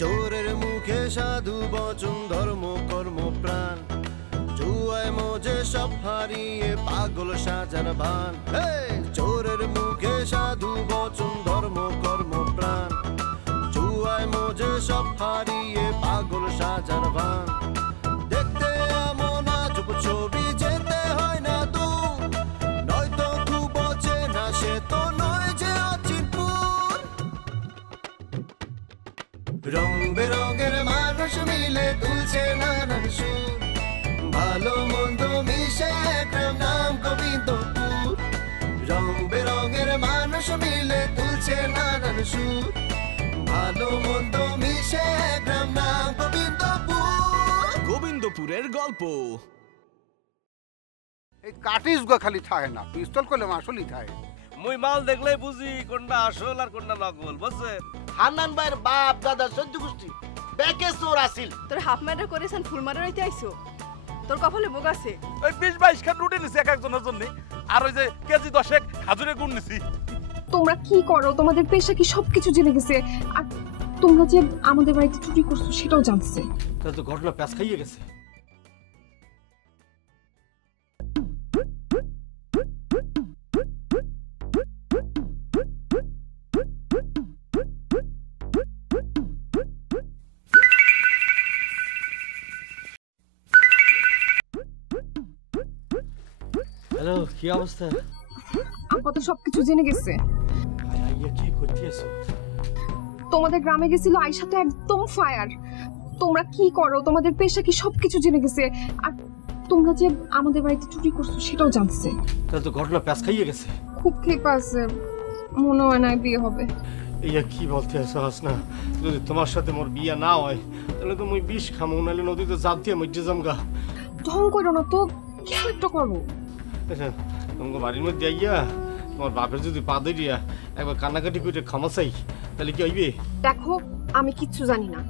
চোরের মুখে সাধু বচন ধর্ম কর্ম প্রাণ জুয়ায় মজে সব হারিয়ে পাগল সাজার ভান চোরের মুখে সাধু বচন ধর্ম কর্ম প্রাণ জুয়ায় মজে সব হারিয়ে পাগল সাজার ভান দেখতে এমন আজব ছবি যেতে হয় না দূর নয়তো খুব অচেনা সে তো নয় যে অচিনপুর রং বেরঙের মানুষ মিলে তুলছে নানান সুর ভালো মন্দ মিশে একরাম নাম গোবিন্দপুর রং বেরঙের মানুষ মিলে তুলছে নানান সুর ভালো মন্দ মিশে একরাম নাম গোবিন্দপুর গোবিন্দপুরের গল্প এই কাটিস গো খালি থাকে না পিস্তল করলে আসলই থাকে মুই মাল দেখলে বুঝি কোনটা আসল আর কোনটা নকল বুঝছেন হান্নান ভাইয়ের বাপ দাদা সহ্য গোষ্ঠী বেকে চোর আসিল তোর হাফ মার্ডার করেছেন ফুল মার্ডার হইতে আইছো তোর কপালে বোগ আছে ওই 20-22 খান রুটি নিছি এক একজনের জন্য আর ওই যে কেজি 10 খাজুরের গুড় নিছি তোমরা কি করো তোমাদের পেশা কি সবকিছু জেনে গেছে আর তোমরা যে আমাদের বাড়িতে চুরি করছো সেটাও জানছে তাহলে তো ঘটনা প্যাঁচ খাইয়ে গেছে হ্যালো কি অবস্থা আপা তো সবকিছু জেনে গেছে আইয়া কি করতেছো তোমাদের গ্রামে গেছিল আয়শা তো একদম ফায়ার তোমরা কি করো তোমাদের পেশা কি সবকিছু জেনে গেছে আর তোমরা যে আমাদের বাড়িতে চুরি করছো সেটাও জানছে তাহলে তো ঘটনা প্যাঁচ খাইয়ে গেছে খুব ক্ষেপা আছে মনে হয় না বিয়ে হবে ইয়া কি বলতে আছো হাসনা যদি তোমার সাথে মোর বিয়া না হয় তাহলে তো মুই বিষ খামো নাহলে নদীতে জাপ দিয়ে মইজে জামগা ঢং করো না তো কিছু একটা করো আচ্ছা তোমাকে বাড়ির মধ্যে আইয়া তোমার বাপের যদি পা ধরিয়া একবার কান্নাকাটি করে ক্ষমা চাই তাহলে কি হইবে দেখো আমি কিচ্ছু জানি না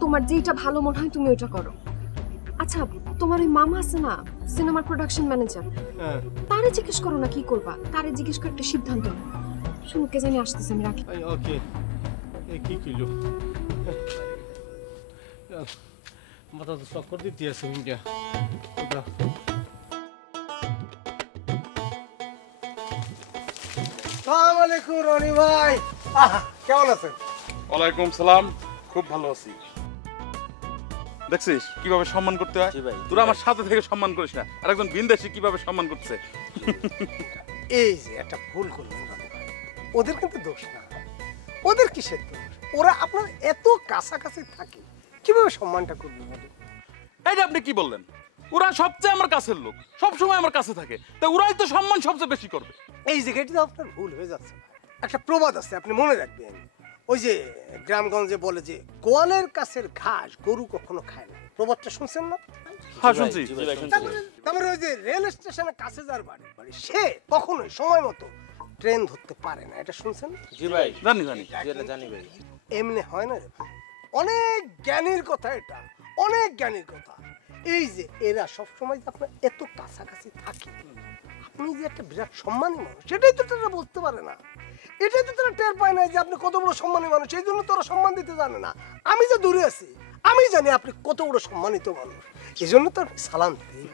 তোমার যেটা ভালো মনে হয় তুমি ওটা করো আচ্ছা তোমার ওই মামা আছে না সিনেমার প্রোডাকশন ম্যানেজার তারে জিজ্ঞেস করো না কি করবা তারে জিজ্ঞেস করে একটা সিদ্ধান্ত নাও শুনুক কে জানি আসতেছে আমি রাখি ওকে এই কি কইলো মাথা তো চক্কর দিতে আছে ইন্ডিয়া আসসালামু আলাইকুম রনি ভাই কেমন আছেন ওয়ালাইকুম সালাম খুব ভালো আছি দেখছিস কিভাবে সম্মান করতে হয় তোরা আমার সাথে থেকে সম্মান করিস না আর একজন বিন্দেশি কিভাবে সম্মান করছে এই যে একটা ভুল করলেন ওদের কিন্তু দোষ না ওদের কিসের দোষ ওরা আপনার এত কাছাকাছি থাকে কিভাবে সম্মানটা করবেন এইটা আপনি কি বললেন ওরা সবচেয়ে আমার কাছের লোক সব সময় আমার কাছে থাকে তাই ওরাই তো সম্মান সবচেয়ে বেশি করবে এই জায়গাটিতে আপনার ভুল হয়ে যাচ্ছে একটা প্রবাদ আছে আপনি মনে রাখবেন ওই যে গ্রামগঞ্জে বলে যে গোয়ালের কাছের ঘাস গরু কখনো খায় না প্রবাদটা শুনছেন না হ্যাঁ শুনছি তারপরে ওই যে রেল স্টেশনের কাছে যার বাড়ি সে কখনোই সময় মতো ট্রেন ধরতে পারে না এটা শুনছেন জি ভাই জানি জানি ভাই এমনি হয় না রে ভাই অনেক জ্ঞানীর কথা এটা অনেক জ্ঞানীর কথা এই যে এরা সবসময় যে আপনার এত কাছাকাছি থাকে আপনি যে একটা বিরাট সম্মানী মানুষ সেটাই তো তারা বুঝতে পারে না এটাই তো তারা টের পায় না যে আপনি কত বড় সম্মানী মানুষ এই জন্য তারা সম্মান দিতে জানে না আমি যে দূরে আছি আমি জানি আপনি কত বড় সম্মানিত মানুষ এই জন্য তো আপনি সালাম দিই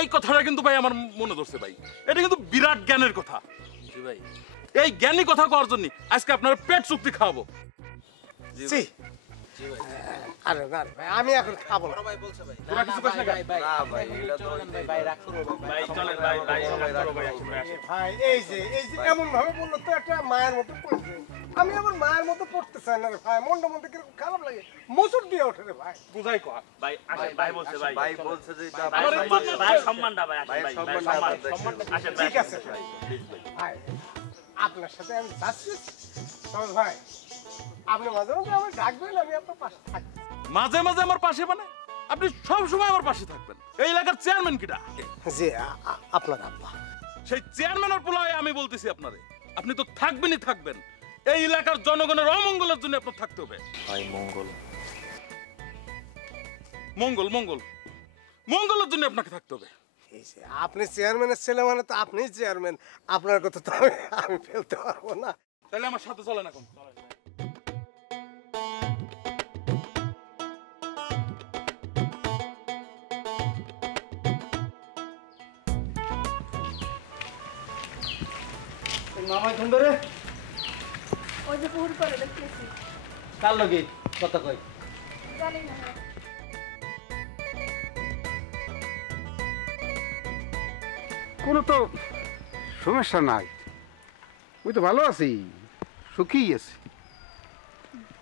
এই কথাটা কিন্তু ভাই আমার মনে ধরছে ভাই এটা কিন্তু বিরাট জ্ঞানের কথা জি ভাই এই জ্ঞানী কথা করার জন্য আজকে আপনার পেট চুক্তি খাওয়াবো জি জি ভাই আরে না ভাই আমি এখন খাবো না ভাই বলছে ভাই তোরা কিছু কইছ না না ভাই এটা তো ভাই রাখছো ভাই চলেন ভাই ভাই এই যে এমন ভাবে বললো তো একটা মায়ের মতো পড়ছে আমি আবার মায়ের মতো পড়তে চাই না রে ভাই মনটা মধ্যে কিরকম খারাপ লাগে মুসুর দিয়ে ওঠে রে ভাই বুঝাই কর ভাই আসেন ভাই বলছে ভাই বলছে যে এটা ভাই সম্মানটা ভাই ভাই সম্মান আসেন ঠিক আছে ভাই আপনার সাথে আমি যাচ্ছি তবে ভাই আপনি মাঝে মাঝে আমার ডাকবেন আমি আপনার পাশে থাকবো মাঝে মাঝে আমার পাশে মানে আপনি সব সময় আমার পাশে থাকবেন এই এলাকার চেয়ারম্যান কিটা জি আপনার আব্বা সেই চেয়ারম্যানের পোলায় আমি বলতেছি আপনারে আপনি তো থাকবেনই থাকবেন এই এলাকার জনগণের অমঙ্গলের জন্য আপনার থাকতে হবে ভাই মঙ্গল মঙ্গল মঙ্গল মঙ্গলের জন্য আপনাকে থাকতে হবে এই যে আপনি চেয়ারম্যানের ছেলে মানে তো আপনিই চেয়ারম্যান আপনার কথা তো আমি ফেলতে পারবো না তাহলে আমার সাথে চলেন এখন মামা কোন বেরে ওই যে পুহুর করে দেখতেছি কার লগে কথা কই জানি না কোনো তো সমস্যা নাই, আমি তো ভালো আছি, সুখী আছি।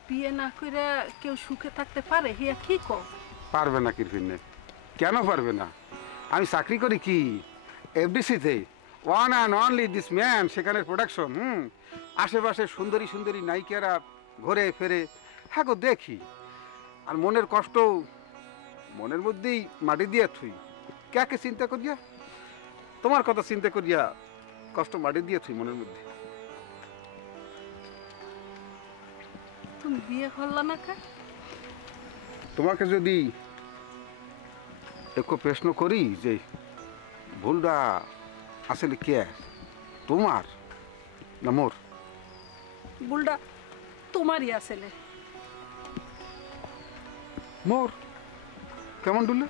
বিয়ে না করে কেউ সুখে থাকতে পারে হিয়া কি কও? পারবে না কিরফিনে, কেন পারবে না? আমি চাকরি করি কি এফডিসিতে, one and only this man, সেখানে প্রোডাকশন। আশেপাশে সুন্দরী সুন্দরী নায়িকারা ঘুরে ফেরে, হ্যাঁ গো দেখি, আর মনের কষ্ট মনের মধ্যেই মাটি দিয়ে থুই। কাকে চিন্তা করিয়া, তোমার কথা চিন্তা করিয়া কষ্ট মাটি দিয়ে থুই মনের মধ্যে। তুমি বিয়ে করলা না কা? তোমাকে যদি একটু প্রশ্ন করি যে ভুলটা আসলে কে, তোমার না মোর? ভুলটা তোমারই আসলে। মোর কেমন ডুলে?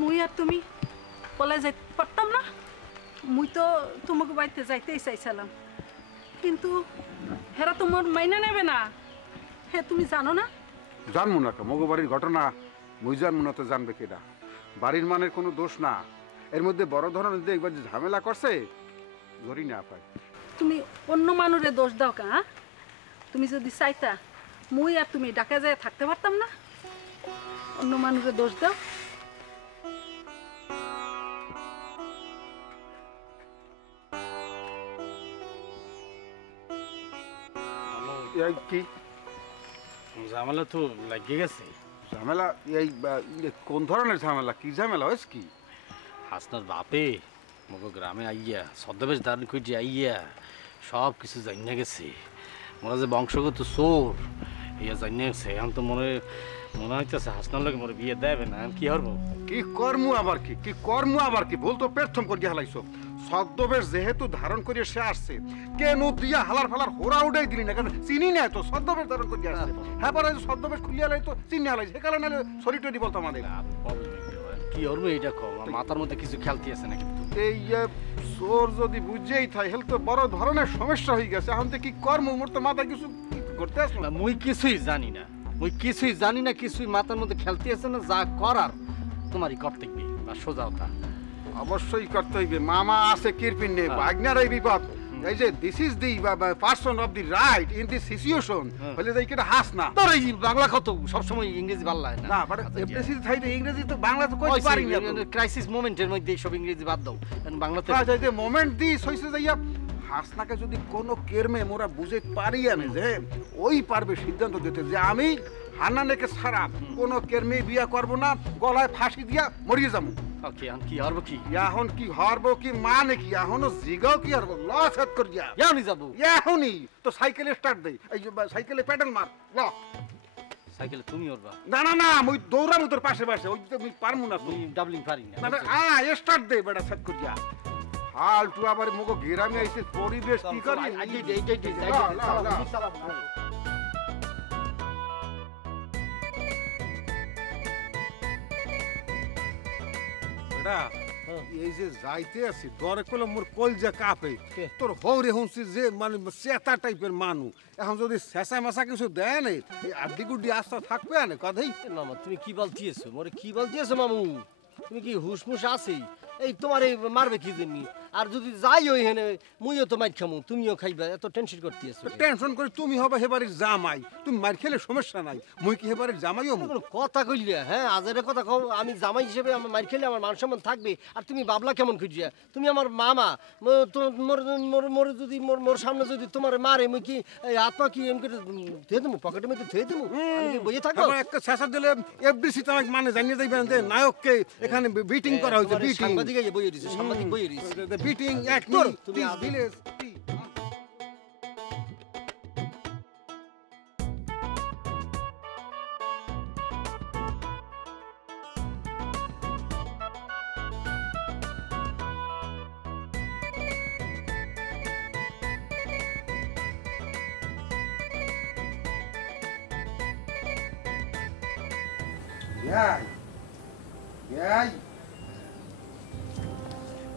মুই আর তুমি কলেজ যাইতে পারতাম না? মুই তো তোমাকে বাড়িতে যাইতেই চাইছিলাম, কিন্তু হেরা তো মোর মাইনা নেবে না। হ্যাঁ তুমি জানো না? জানবো না, মগো বাড়ির ঘটনা মুই জানবো না তো জানবে কেডা? বাড়ির মানের কোনো দোষ না, এর মধ্যে বড় ধরনের দেখবার যে ঝামেলা করছে ধরি না পাই। তুমি অন্য মানুষের দোষ দাও কা? তুমি যদি চাইতা মুই আর তুমি ঢাকা যায় থাকতে পারতাম না? অন্য মানুষের দোষ দাও। এই কি ঝামেলা তো লাগিয়ে গেছে। ঝামেলা? এই কোন ধরনের ঝামেলা? কি ঝামেলা হয়েছে কি? হাসনার বাপে মগো গ্রামে আইয়া ছদ্মবেশ ধারণ করে আইয়া সব কিছু জানিয়ে গেছে। মনে যে বংশগত চোর ইয়া জানিয়ে গেছে। এখন তো মনে হইতেছে হাসনার লোক মোর বিয়ে দেবে না। আমি কি হবো? কি কর্ম আবার কি, কি কর্ম আবার কি? বলতো প্রথম করিয়া হালাইছো। ছদ্মবেশ যেহেতু ধারণ করিয়া সে আসছে, কেন দিয়া হালার ফালার হোরা উঠাই দিলি না? কেন চিনি না তো ছদ্মবেশ ধারণ করিয়া আসছে। হ্যাঁ পরে ছদ্মবেশ খুলিয়া লাই তো চিনি হালাই, সে কারণে সরি টরি বলতো আমাদের। কি হবো এইটা কম, মাথার মধ্যে কিছু খেলতে আছে না। কিন্তু এই চোর যদি বুঝেই থাকে হেল তো বড় ধরনের সমস্যা হয়ে গেছে। এখন তো কি কর্ম, মোর তো মাথায় কিছু করতে আসলো না। মুই কিছুই জানি না, কিছুই মাথার মধ্যে খেলতে আছে না। যা করার তোমারই করতে গিয়ে বা সোজা কথা অবশ্যই করতে হইবে। মামা আছে কিরপিন নে, বাগনার এই বিপদ। এই যে this is the person of the right in this situation, বলে যাই কিটা হাস না। তোর এই বাংলা কত সবসময় ইংরেজি ভালো লাগে না। না বাট এফডিসি থাইতে ইংরেজি তো বাংলা তো কই পারি না। ক্রাইসিস মোমেন্টের মধ্যে সব ইংরেজি বাদ দাও, বাংলাতে এই যে মোমেন্ট দিস হইছে যাইয়া হাসনাকে যদি কোনো কেরমে মোরা বুঝে পারি আমি যে ওই পারবে সিদ্ধান্ত দিতে যে আমি হান্নানেকে ছাড়া কোনো কেরমে বিয়া করব না, গলায় ফাঁসি দিয়া মরিয়ে যাবো। ওকে এখন কি হারবো? কি এখন কি হারবো? কি মানে কি এখনো জিগাও কি হারবো? লস হাত করিয়া এখনই যাবো। এখনই তো সাইকেলে স্টার্ট দেই, এই যে সাইকেলে প্যাডেল মার। ল সাইকেলে তুমি উঠবা? না না না, মুই দৌড়ামু তোর পাশে পাশে, ওই তো মুই পারমু না। তুমি ডাবলিং পারি না। না স্টার্ট দে বেটা সেট করিয়া। হালটু আবার মগো গ্রামে আইছে পরিবেশ কি করি। এই যে যাইতে আছি দরে কল মোর কলজা কাঁপে। তোর হৌরে হুঁসি যে মানে চেতা টাইপের মানু, এখন যদি শেষা মেশা কিছু দেয় নেই এই আড্ডি গুড্ডি আস্থা থাকবে না কথাই। মামা তুমি কি বলতিয়েছো? মোরে কি বলতিয়েছো মামু? তুমি কি হুশমুশ আছি? এই তোমার এই মারবে কি জন্য? আর যদি যাই ওই হেনে মুইও তো মাইর খামু, তুমিও খাইবা, এত টেনশন করতেছো। টেনশন করে তুমি হবে হেবারের জামাই, তুমি মার খেলে সমস্যা নাই, মুই কি হেবারের জামাইও? কথা কইলে হ্যাঁ আজের কথা কও। আমি জামাই হিসেবে আমার মার খেলে আমার মান সম্মান থাকবে। আর তুমি বাবলা কেমন খুঁজিয়া? তুমি আমার মামা, মোর যদি মোর সামনে যদি তোমার মারে মুই কি আত্মা কি এমনি ধুয়ে দেবো? পকেটের মধ্যে ধুয়ে দেবো? আমি কি বইয়ে থাকবো? একটা শেষা দিলে এফডিসি তো আমাকে মানে জানিয়ে দেবেন যে নায়ককে এখানে বিটিং করা হয়েছে। বিটিং সাংবাদিক বইয়ে দিছে, সাংবাদিক বইয়ে দিছে। বিটিং এক তুমি ভিলেজ।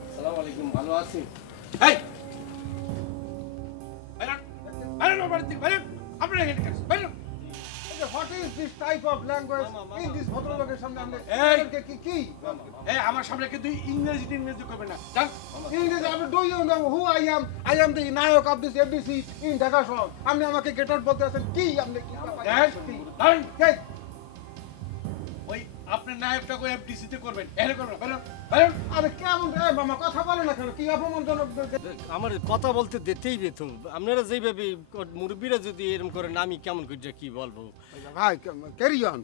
আসসালামু আলাইকুম, ভালো আছি? এই আমার বাড়ি থেকে বাইরে আপনারা এখানে কেন বাইরে what is this type of language in this ভদ্রলোকের সামনে আপনি কি এই আমার সামনে কিন্তু ইংরেজি করবেন না জান ইংরেজি আপনি do you know who I am the nayak of this FDC in Dhaka শহর আপনি আমাকে গেট আউট বলতে আছেন কি আপনি কি দেখ ওই আপনার নায়কটা কই এফডিসি তে করবেন এখানে করবেন বাইরে বাইরে আরে কেমন মামা কথা বলে না কেন কি অপমানজনক আমার কথা বলতে দিতেই বেতন আপনারা যেভাবে মুরব্বীরা যদি এরকম করেন আমি কেমন করে কি বলবো ভাই ক্যারি অন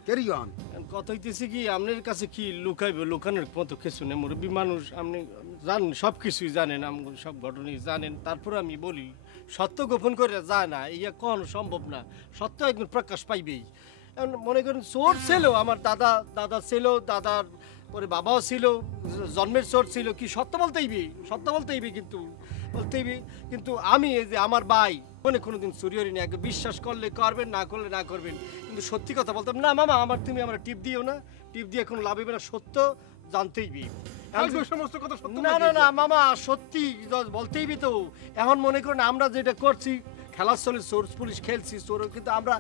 কথা হইতেছে কি আপনার কাছে কি লুকাইবে লুকানোর মতো কিছু নেই মুরব্বী মানুষ আপনি জানেন সব কিছুই জানেন আমি সব ঘটনাই জানেন তারপরে আমি বলি সত্য গোপন করে যায় না ইয়া কখনো সম্ভব না সত্য একদিন প্রকাশ পাইবেই মনে করেন চোর ছিল আমার দাদা ছিল দাদার পরে বাবাও ছিল জন্মের চোর ছিল কি সত্য বলতেইবি কিন্তু আমি এই যে আমার ভাই কোনোদিন চুরি হরিনি আগে বিশ্বাস করলে করবেন না করলে না করবেন কিন্তু সত্যি কথা বলতাম না মামা তুমি আমার টিপ দিও না টিপ দিয়ে কোনো লাভ হবে না সত্য জানতেইবি সমস্ত কথা সত্য না মামা সত্যি বলতেইবি তো এখন মনে করেন আমরা যেটা করছি খেলার চলে চোর পুলিশ খেলছি চোর কিন্তু আমরা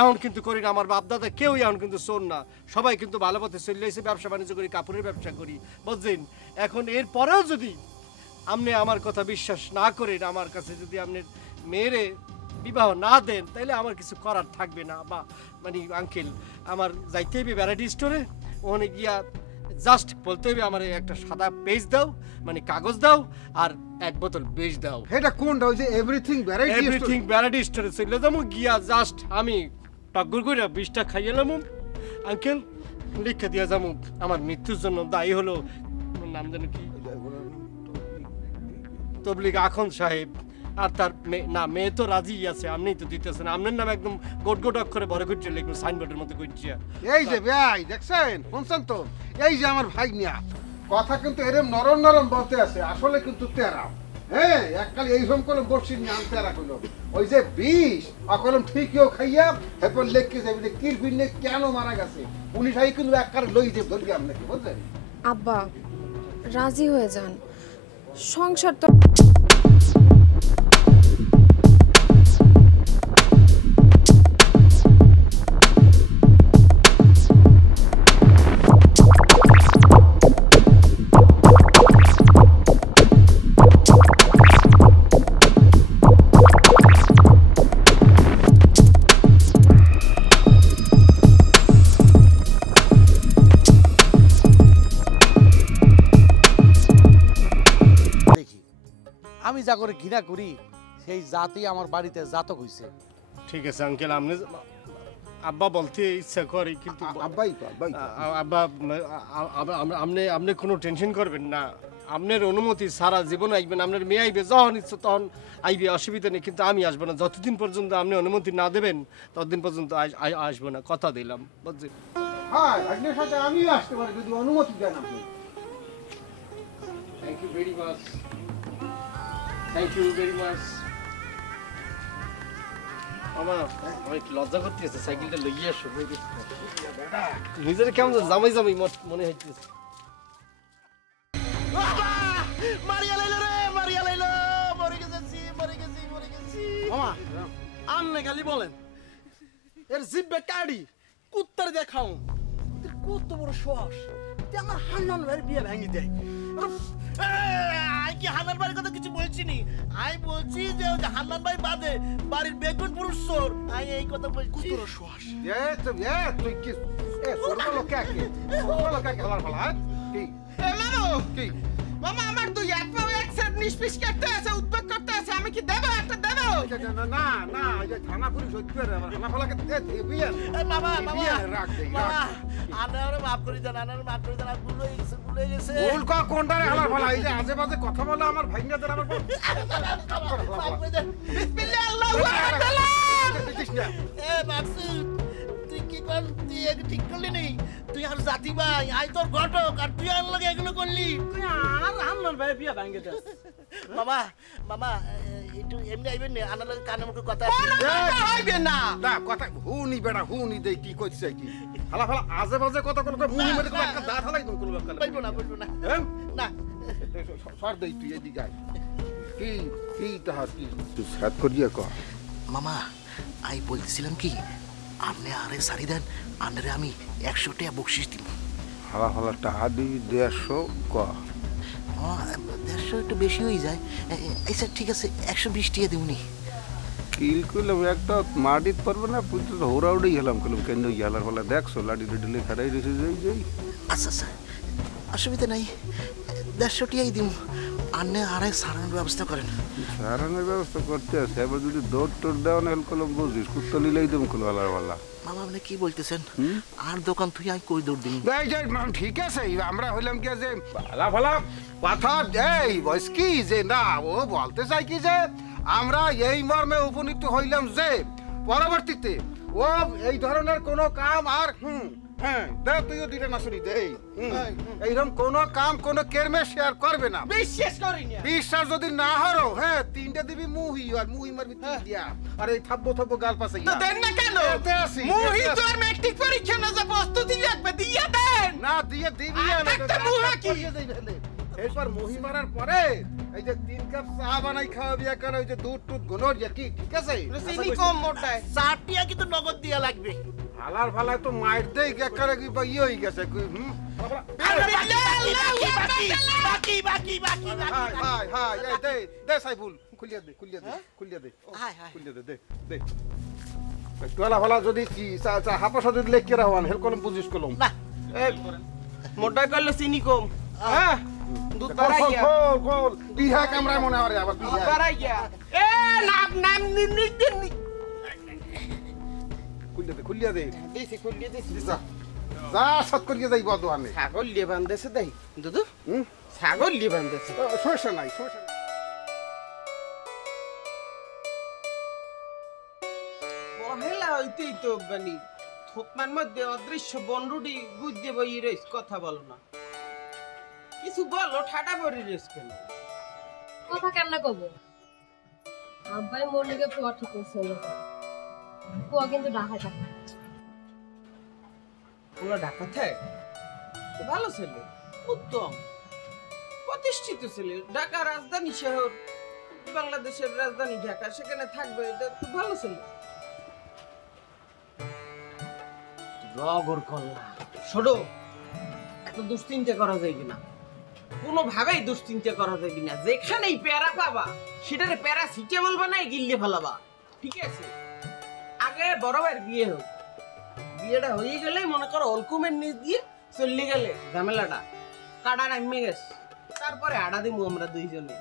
এখন কিন্তু করি না আমার বাপ দাদা কেউই এখন কিন্তু চোর না সবাই কিন্তু ভালো পথে চলে এসে ব্যবসা বাণিজ্য করি কাপড়ের ব্যবসা করি বুঝছেন এখন এর পরেও যদি আপনি আমার কথা বিশ্বাস না করেন আমার কাছে যদি আপনার মেয়েরে বিবাহ না দেন তাহলে আমার কিছু করার থাকবে না বা মানে আঙ্কেল আমার যাইতে হবে ভ্যারাইটি স্টোরে ওখানে গিয়া জাস্ট বলতে হবে আমার একটা সাদা পেজ দাও মানে কাগজ দাও আর এক বোতল বেশ দাও এটা কোনটা ওই যে এভরিথিং ভ্যারাইটি স্টোরে চলে যাবো গিয়া জাস্ট আমি টকগুর করে 20টা খাইয়েলাম আঙ্কেল লিখে দিয়া যাবো আমার মৃত্যুর জন্য দায়ী হলো নাম জানো কি তবলিগ আখন সাহেব আর তার মেয়ে তো রাজি আছে আপনি তো দিতেছেন আপনার নাম একদম গোট অক্ষরে বড় করছে লিখুন সাইনবোর্ডের মতো করছে এই যে ভাই দেখছেন শুনছেন তো এই যে আমার ভাই মিয়া কথা কিন্তু এরকম নরম বলতে আছে আসলে কিন্তু তেরা হ্যাঁ এককাল এইরকম করে বসি নিয়ে আনতে তেরা কইলো ওই যে 20 অকলম ঠিকও খাইয়া এরপর লেখকে যাবে কিরপিনে কেন মারা গেছে উনি সাই কিন্তু এককাল লই যে ধরি আপনাকে বুঝলেন আব্বা রাজি হয়ে যান সংসার তো আমি যা করে ঘৃণা করি সেই জাতি আমার বাড়িতে জাতক হইছে ঠিক আছে আঙ্কেল আপনি আব্বা বলতে ইচ্ছা করে কিন্তু আব্বা আপনি কোনো টেনশন করবেন না আপনার অনুমতি সারা জীবন আইবেন আপনার মেয়ে আইবে যখন ইচ্ছে তখন আইবে অসুবিধা নেই কিন্তু আমি আসবো না যতদিন পর্যন্ত আপনি অনুমতি না দেবেন ততদিন পর্যন্ত আসবো না কথা দিলাম বুঝছেন হ্যাঁ আপনার সাথে আমিও আসতে পারি যদি অনুমতি দেন আপনি thank you very much thank you very much আমার অনেক লজ্জা করতেছে সাইকেলটা লইয়ে আসো নিজের কেমন জামাই মনে হচ্ছে মারিয়া লাইলো মরে গেছি মামা আমনে খালি বলেন এর জিব্বে কাড়ি কুত্তার দেখাও কত বড় সাহস তুই আমার হান্নান ভাইয়ের বিয়ে ভেঙে দেয় আই কি হান্নান ভাইয়ের কথা কিছু বলছি নি আই বলছি যে ওই হান্নান ভাই বাদে বাড়ির বেগুন পুরুষ চোর আই এই কথা বলছি কত সাহস তুই কি সরবলো কাকে খেলার ফলা কি কি মামা আমার দুই এক পা এক সেট নিষ্পিস করতে আছে উদ্বেগ করতে আছে আমি কি দেব একটা দেব না এই থানা পুলিশ হইতে রে থানা ফলাকে বিয়ে মামা রাখ দে আনারে মাফ করে দেন ভুলে গেছে ভুল কোনটা রে খেলার ফলা এই যে আজে বাজে কথা বলে আমার ভাইঙ্গাদের আমার মাফ করে দেন বিসমিল্লাহ আল্লাহু আকবার এ মাকসুদ তুই কি কর তুই ঠিক করলি নি তুই আর জাতি ভাই আই তোর ঘটক আর তুই আর লাগে এগুলো করলি আর হান্নান ভাইয়ের বিয়ে ভেঙে দেয় মামা একটু এমনি আইবেন না আনার লাগে কানে মুখে কথা আছে হইবে না না কথা হুনি বেড়া হুনি দেই কি কইছে কি হালা ফালা আজে বাজে কথা কোন মুনি মেরে কোন একটা দাঁত হালাই দম কোন বাক্কা বলবো না না সর দেই তুই এদিকে আয় কি তাহার কি তুই সাত করিয়া কর মামা আমি বলতেছিলাম কি আপনি আরে সারি দেন আন্ডারে আমি 100 টাকা বকশিস দিব হালা হালা টাকা দিবি 150 ক 150 একটু বেশি হয়ে যায় আচ্ছা ঠিক আছে 120 টাকা দিবনি কিল করলাম একটা মাটিত পারবে না পুজো তো হৌরাউড়েই গেলাম করলাম কেন গেলার ফলে দেখছো লাডি ডিডলে খারাই রয়েছে যাই আচ্ছা আচ্ছা অসুবিধা নাই 150 টাকাই দিব আন্নে আরে সারানোর ব্যবস্থা করেন সারানোর ব্যবস্থা করতে আছে এবার যদি দৌড় টোর দেওয়া না হেল করলাম বুঝিস কুত্তা নিলেই দেবো খুলো আলার পাল্লা মামা আপনি কি বলতেছেন আর দোকান তুই আমি কই দৌড় দিন ঠিক আছে আমরা হইলাম কি যে ভালা ভালা কথা এই বয়স কি যে না ও বলতে চাই কি যে আমরা এই মর্মে উপনীত হইলাম যে পরবর্তীতে ও এই ধরনের কোনো কাম আর হ্যাঁ দে তুইও দুইটা নাচুরি দে এইরকম কোনো কাম কোনো কেরমে শেয়ার করবে না বিশ্বাস করি না বিশ্বাস যদি না হরো হ্যাঁ তিনটা দিবি মুহি আর মুহি মারবি তিন দিয়া আর এই থাব্বো গাল পাশে তো দেন না কেন মুহি তো আর ম্যাট্রিক পরীক্ষা না যে প্রস্তুতি লাগবে দিয়ে দেন না দিয়ে দিবি না একটা মুহা কি এরপর মুহি মারার পরে এই যে 3 কাপ চা বানাই খাওয়াবি এখন ওই যে দুধ টুধ গোনর কি ঠিক আছে চিনি কম মোটায় 4 টাকা কিন্তু নগদ দিয়া লাগবে হালার ফালা তো মাইর দেই একারে কি বা ইয়ে হই গেছে বাকি হাই হাই এই দে সাইফুল খুলিয়া দে খুলিয়া দে তোলা ফালা যদি কি চা হাপসা যদি লেখকে রাওয়ান হেল কলম বুঝিস কলম না মোটা করলে চিনি কম হ্যাঁ দুধ বাড়াই গিয়া গোল বিহা কামরা মনে হয় আবার বিহা বাড়াই গিয়া এ নাম নিদিন খুলিয়া দে দিছি যা সত করিয়া যাইব দোয়ানে ছাগল লিয়ে বান্ধেছে দেই দুদু ছাগল লিয়ে বান্ধেছে সমস্যা নাই পহেলা হইতেই তো মানে থোকমার মধ্যে অদৃশ্য বন্ডুটি গুজে বই রইস কথা বলো না কিছু বলো ঠাডা বড়ি রইস কেন কথা কেমনে কব আব্বাই মোর লিগে পোয়া ঠিক করছে পোয়া কিন্তু ঢাকায় থাকে পুরো ঢাকা থাকে ভালো ছেলে উত্তম প্রতিষ্ঠিত ছেলে ঢাকা রাজধানী শহর বাংলাদেশের রাজধানী ঢাকা সেখানে থাকবে এটা খুব ভালো ছেলে রগর কল্লা ছোড়ো এত দুশ্চিন্তা করা যায় কিনা কোনোভাবেই দুশ্চিন্তা করা যায় কিনা যেখানেই প্যারা পাবা সেটারে প্যারাসিটামল বানাই গিললে ফেলাবা ঠিক আছে আগে বড় ভাইয়ের বিয়ে হোক বিয়েটা হয়ে গেলেই মনে করো অলকুমের নিচ দিয়ে চললে গেলে ঝামেলাটা কাটা নামে গেছে তারপরে আডা দিমু আমরা দুইজনে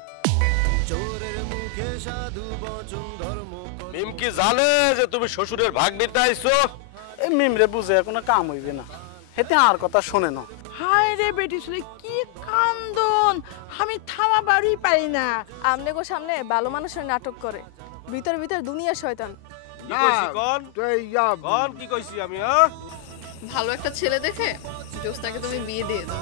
চোরের মুখে সাধু বচন ধর্ম মিম কি জানে যে তুমি শ্বশুরের ভাগ নিতে আইছো এই মিমরে বুঝে কোনো কাম হইবে না হেতে আর কথা শোনে না হায় রে বেটি শুনে কি কান্দন আমি থামা বাড়ি পাই না আমনে গো সামনে ভালো মানুষের নাটক করে ভিতর ভিতর দুনিয়া শয়তান কি কইছি কোন কি কইছি আমি হ্যাঁ ভালো একটা ছেলে দেখে জোস্তাকে তুমি বিয়ে দিয়ে দাও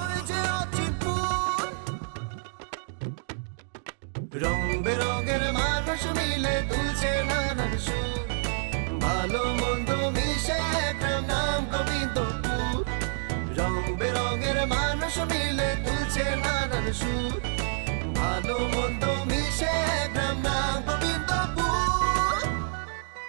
রং বেরঙের মানুষ মিলে তুলছে নানা